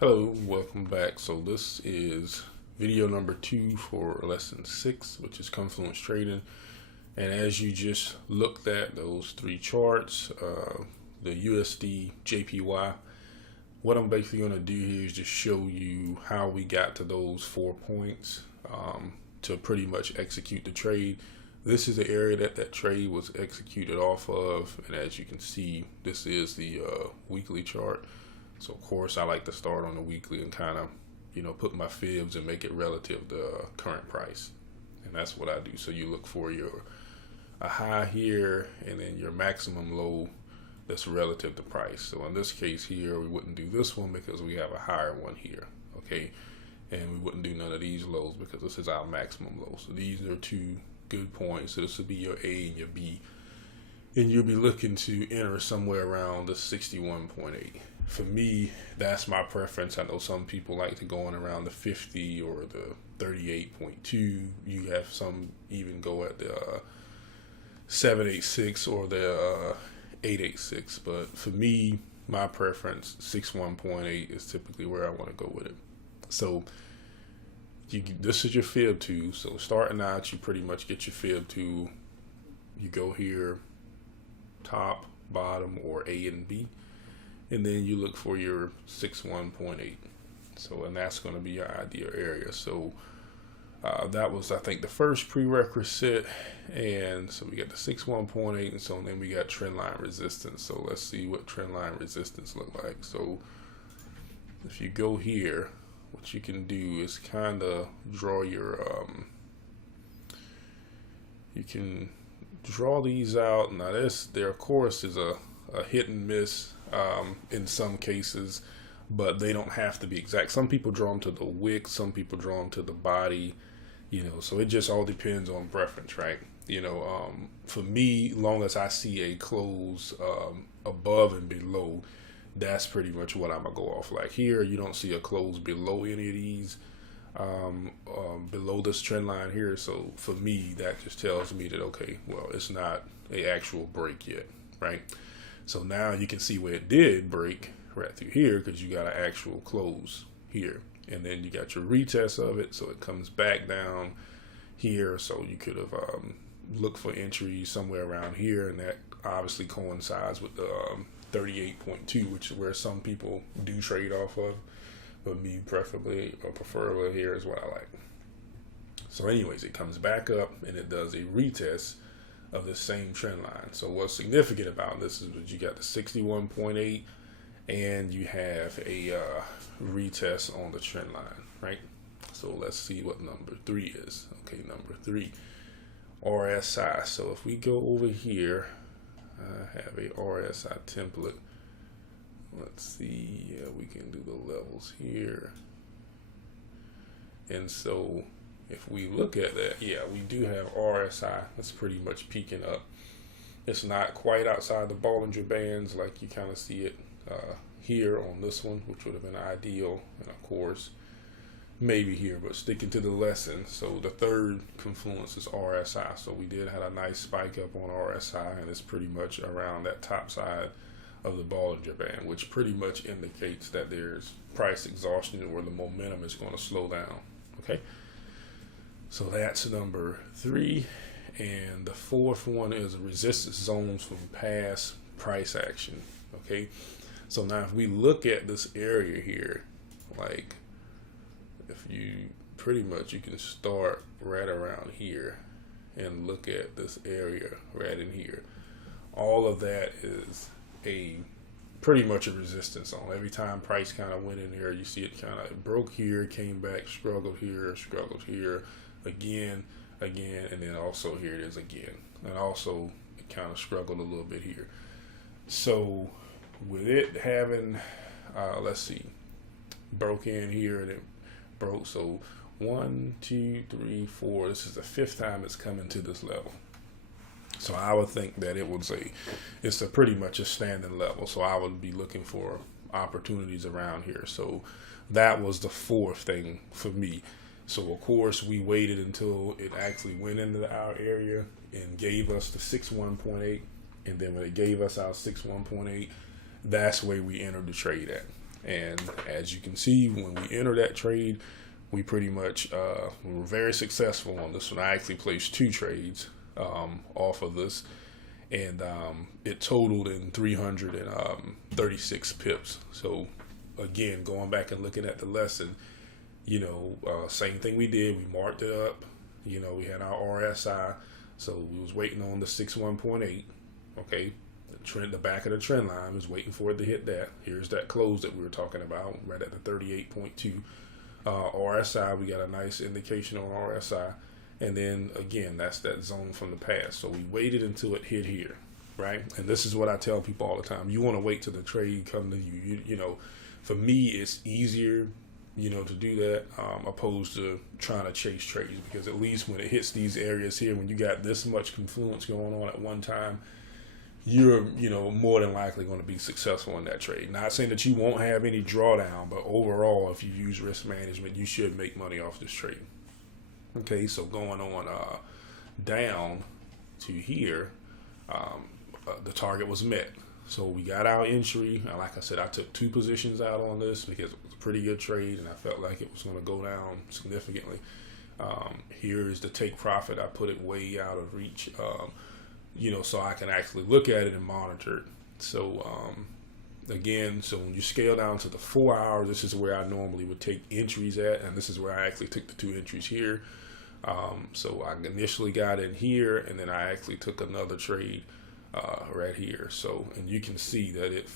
Hello, welcome back. So this is video number 2 for lesson 6, which is Confluence Trading. And as you just looked at those three charts, the USD, JPY, what I'm basically going to do here is just show you how we got to those 4 points to pretty much execute the trade. This is the area that trade was executed off of, and as you can see, this is the weekly chart. So of course I like to start on the weekly and kind of, put my fibs and make it relative to current price. And that's what I do. So you look for a high here and then your maximum low that's relative to price. So in this case here, we wouldn't do this one because we have a higher one here, okay? And we wouldn't do none of these lows because this is our maximum low. So these are two good points. So this would be your A and your B. And you'll be looking to enter somewhere around the 61.8. For me, that's my preference. I know some people like to go in around the 50 or the 38.2. You have some even go at the 786 or the 886. But for me, my preference, 61.8 is typically where I want to go with it. So this is your fib tool. So starting out, you pretty much get your fib tool. You go here, top, bottom, or A and B. And then you look for your 61.8. So, and that's going to be your ideal area. So that was, I think, the first prerequisite. And so we got the 61.8, and so then we got trend line resistance. So let's see what trend line resistance look like. So if you go here, what you can do is kind of draw your, you can draw these out. Now there of course is a hit and miss in some cases, but they don't have to be exact. Some people draw them to the wick, some people draw them to the body, so it just all depends on preference, right? For me, long as I see a close above and below, that's pretty much what I'm gonna go off. Like here, you don't see a close below any of these, below this trend line here. So for me, that just tells me that, okay, well, it's not a actual break yet, right? So now you can see where it did break right through here because you got an actual close here. And then you got your retest of it. So it comes back down here. So you could have looked for entry somewhere around here. And that obviously coincides with the 38.2, which is where some people do trade off of. But me preferably here is what I like. So anyways, it comes back up and it does a retest of the same trend line. So what's significant about this is that you got the 61.8 and you have a retest on the trend line, right? So let's see what number 3 is. Okay, number 3, RSI. So if we go over here, I have a RSI template. Let's see, we can do the levels here. And so if we look at that, we do have RSI. That's pretty much peaking up. It's not quite outside the Bollinger Bands like you kind of see it here on this one, which would have been ideal. And of course, maybe here, but sticking to the lesson. So the third confluence is RSI. So we did have a nice spike up on RSI, and it's pretty much around that top side of the Bollinger Band, which pretty much indicates that there's price exhaustion or the momentum is going to slow down. Okay. So that's number 3. And the fourth one is resistance zones from past price action. Okay. So now if we look at this area here, like if you pretty much, you can start right around here and look at this area right in here. All of that is pretty much a resistance zone. Every time price kind of went in there, you see it kind of broke here, came back, struggled here, again, and then also here it is again. And also it kind of struggled a little bit here. So with it having, let's see, broke in here and it broke. So 1, 2, 3, 4, this is the 5th time it's coming to this level. So I would think that it's pretty much a standing level. So I would be looking for opportunities around here. So that was the 4th thing for me. So of course we waited until it actually went into our area and gave us the 61.8. And then when it gave us our 61.8, that's where we entered the trade at. And as you can see, when we enter that trade, we pretty much we were very successful on this one. I actually placed 2 trades off of this, and it totaled in 336 pips. So again, going back and looking at the lesson, same thing we did. We marked it up. We had our RSI, so we was waiting on the 61.8. Okay, the back of the trend line was waiting for it to hit that. Here's that close that we were talking about, right at the 38.2 RSI. We got a nice indication on RSI, and then again, that's that zone from the past. So we waited until it hit here, right? And this is what I tell people all the time: you want to wait till the trade come to you. For me, it's easier, to do that opposed to trying to chase trades, because at least when it hits these areas here, when you got this much confluence going on at one time, you're more than likely going to be successful in that trade. Not saying that you won't have any drawdown, but overall, if you use risk management, you should make money off this trade. Okay, so going on down to here, the target was met. So we got our entry. Like I said, I took 2 positions out on this because it was a pretty good trade, and I felt like it was going to go down significantly. Here is the take profit. I put it way out of reach, so I can actually look at it and monitor it. So again, so when you scale down to the 4 hour, this is where I normally would take entries at, and this is where I actually took the 2 entries here. So I initially got in here, and then I actually took another trade right here. So, and you can see that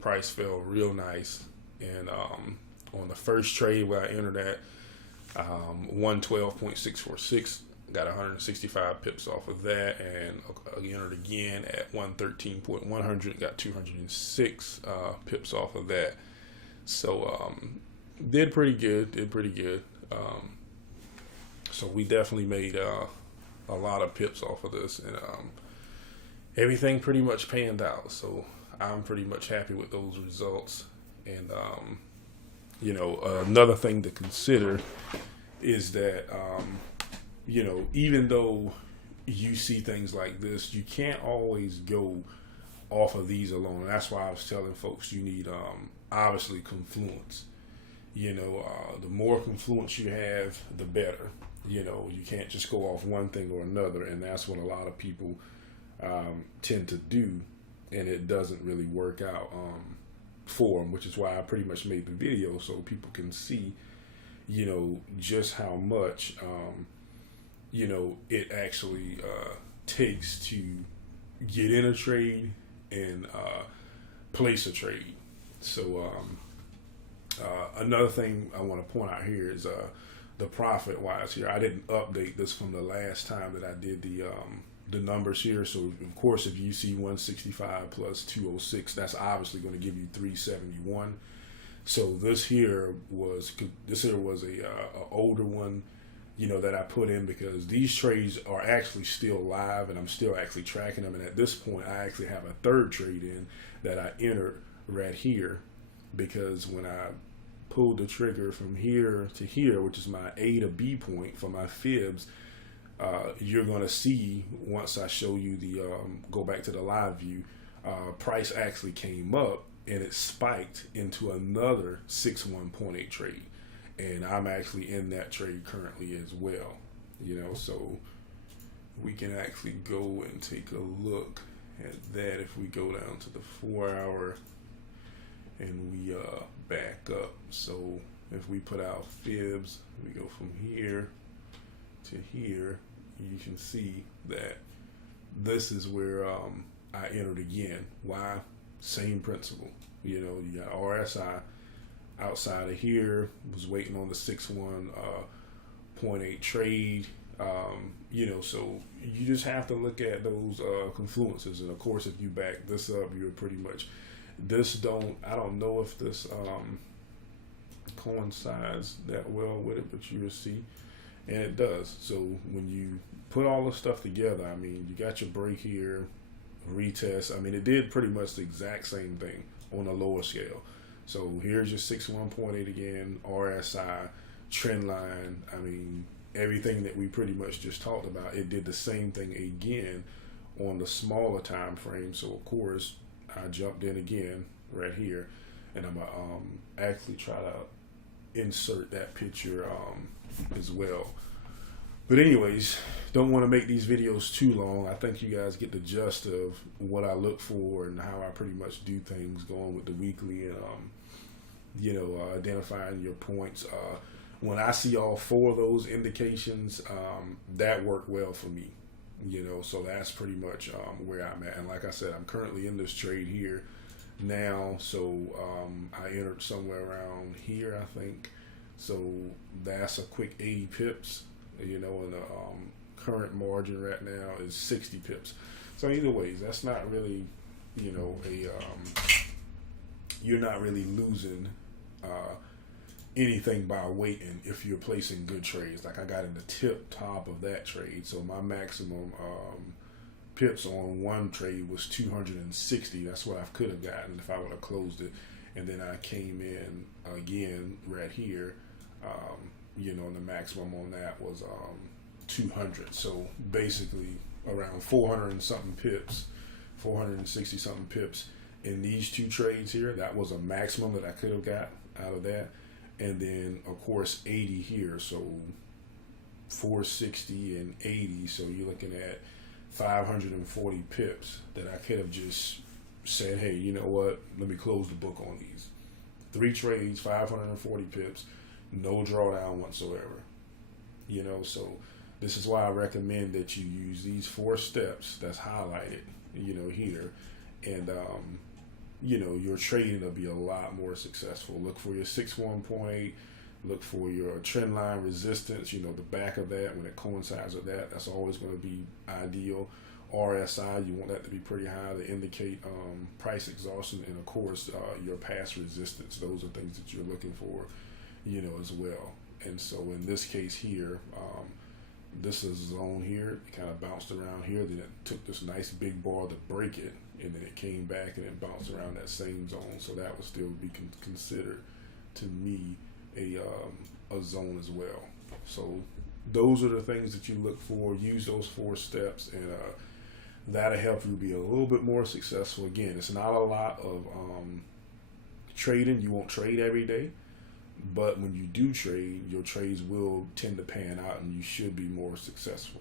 price fell real nice. And on the first trade where I entered at 112.646, got 165 pips off of that, and I entered again at 113.100, got 206 pips off of that. So did pretty good. So we definitely made a lot of pips off of this, and everything pretty much panned out. So I'm pretty much happy with those results. And another thing to consider is that even though you see things like this, you can't always go off of these alone. And that's why I was telling folks you need obviously confluence. The more confluence you have, the better. You can't just go off one thing or another, and that's what a lot of people tend to do, and it doesn't really work out for them, which is why I pretty much made the video so people can see, just how much, it actually takes to get in a trade and place a trade. So another thing I want to point out here is the profit wise here. I didn't update this from the last time that I did the numbers here. So of course, if you see 165 plus 206, that's obviously going to give you 371. So this here was a older one, that I put in because these trades are actually still live, and I'm still actually tracking them. And at this point, I actually have a third trade in that I entered right here, because when I pulled the trigger from here to here, which is my A to B point for my fibs, you're going to see once I show you the go back to the live view, price actually came up and it spiked into another 61.8 trade, and I'm actually in that trade currently as well. So we can actually go and take a look at that if we go down to the 4 hour and we back up. So if we put out fibs, we go from here to here, you can see that this is where I entered again. Why? Same principle. You got RSI outside of here, was waiting on the 61.8 trade. So you just have to look at those confluences. And of course, if you back this up, you're pretty much I don't know if this coincides that well with it, but you will see, and it does. So when you put all this stuff together, I mean, you got your break here, retest. I mean, it did pretty much the exact same thing on a lower scale. So here's your 61.8 again, RSI, trend line. I mean, everything that we pretty much just talked about, it did the same thing again on the smaller time frame. So of course, I jumped in again right here, and I'm gonna actually try to insert that picture as well. But anyways, don't want to make these videos too long. I think you guys get the gist of what I look for and how I pretty much do things, going with the weekly and identifying your points. When I see all four of those indications, that worked well for me. So that's pretty much where I'm at. And like I said, I'm currently in this trade here now. So I entered somewhere around here, I think. So that's a quick 80 pips. And the current margin right now is 60 pips. So either ways, that's not really, you're not really losing anything by waiting if you're placing good trades. Like I got in the tip top of that trade, so my maximum pips on one trade was 260. That's what I could have gotten if I would have closed it. And then I came in again right here. And the maximum on that was 200. So basically around 400 and something pips, 460 something pips in these two trades here. That was a maximum that I could have got out of that. And then of course 80 here. So 460 and 80. So you're looking at 540 pips that I could have just said, hey, you know what? Let me close the book on these. 3 trades, 540 pips. No drawdown whatsoever. So this is why I recommend that you use these 4 steps that's highlighted, here. And, your trading will be a lot more successful. Look for your 6-1.8. Look for your trend line resistance, the back of that, when it coincides with that. That's always going to be ideal. RSI, you want that to be pretty high to indicate price exhaustion. And, of course, your past resistance. Those are things that you're looking for, as well. And so in this case here, this is a zone here. It kind of bounced around here. Then it took this nice big bar to break it. And then it came back and it bounced around that same zone. So that would still be considered, to me, a zone as well. So those are the things that you look for. Use those 4 steps, and that'll help you be a little bit more successful. Again, it's not a lot of trading. You won't trade every day. But when you do trade, your trades will tend to pan out and you should be more successful.